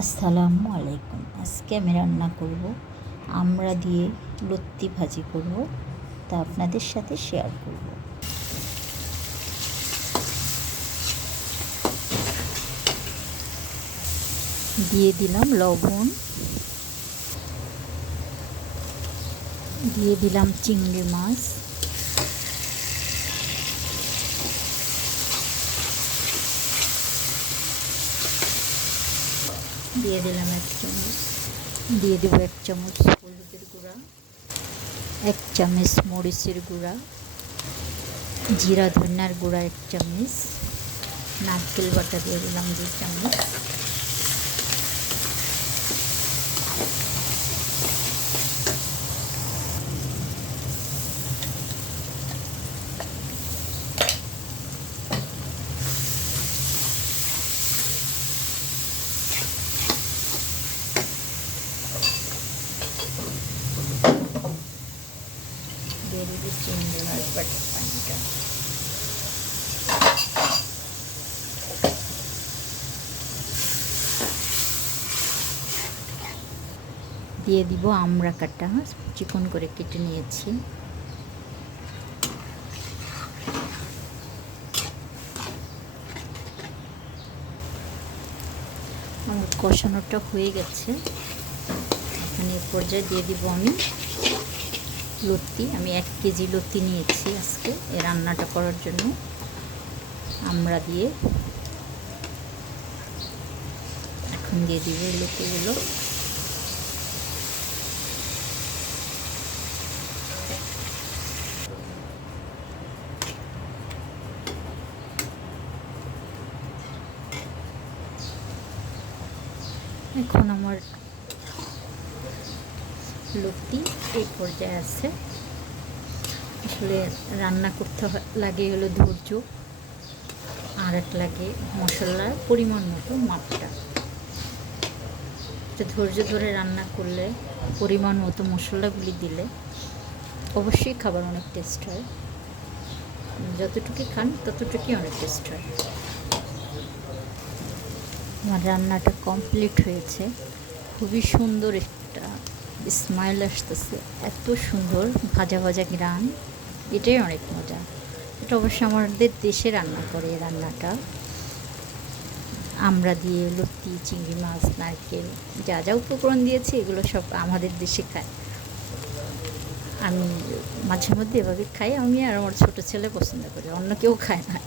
আসসালামু আলাইকুম। আজকে আমি রান্না করব আমড়া দিয়ে লত্তি ভাজি করব, তা আপনাদের সাথে শেয়ার করব। দিয়ে দিলাম লবণ, দিয়ে দিলাম চিংড়ি মাছ, দিয়ে দিলাম 1 চামচ, দিয়ে দেবো 1 চামচ হলুদের গুঁড়া, 1 চামচ মরিচের গুঁড়া, জিরা ধনিয়ার গুঁড়া 1 চামচ, নারকেল বাটা দিয়ে দিলাম 2 চামচ, দিয়ে দেবো চিংড়ি মাছ বাটার পানিটা, দিয়ে দিব আমড়া কাটা চিকন করে কেটে নিয়েছি, আমার কষানোটা হয়ে গেছে। এখানে পর্যায়ে দিয়ে দিব আমি লতি। আমি 1 কেজি লতি নিয়েছি আজকে এই রান্নাটা করার জন্য। আমড়া দিয়ে এখন দিয়ে দিব লতিগুলো। এখন আমার লতি এই পর্যায়ে আছে। আসলে রান্না করতে লাগে হলো ধৈর্য, আর এক লাগে মশলার পরিমাণ মতো মাপটা। ধৈর্য ধরে রান্না করলে, পরিমাণ মতো মশলাগুলি দিলে অবশ্যই খাবার অনেক টেস্ট হয়। যতটুকু খান ততটুকুই অনেক টেস্ট হয়। আমার রান্নাটা কমপ্লিট হয়েছে। খুবই সুন্দর একটা স্মাইল আসতেছে, এত সুন্দর ভাজা ভাজা গ্রান, এটাই অনেক মজা। এটা অবশ্য আমাদের দেশে রান্না করে এই রান্নাটা। আমড়া দিয়ে লতি, চিংড়ি মাছ, নারকেল, যা যা উপকরণ দিয়েছি এগুলো সব আমাদের দেশে খায়। আমি মাঝে মধ্যে এভাবে খাই, আমি আর আমার ছোটো ছেলে পছন্দ করি, অন্য কেউ খায় না।